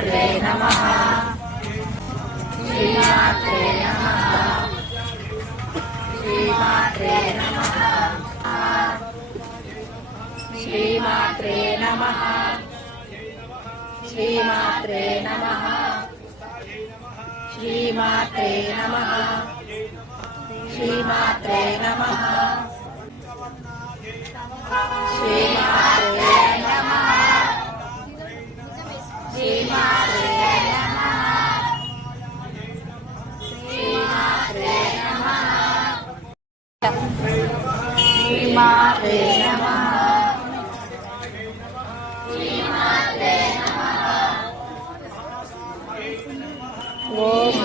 శ్రీమాత్రే నమః శ్రీమాత్రే నమః శ్రీమాత్రే నమః శ్రీమాత్రే నమః శ్రీమాత్రే నమః శ్రీమాత్రే నమః శ్రీమాత్రే నమః శ్రీమాత్రే నమః శ్రీమాత్రే శ్రీమాత్రే నమః శ్రీమాత్రే నమః ఓం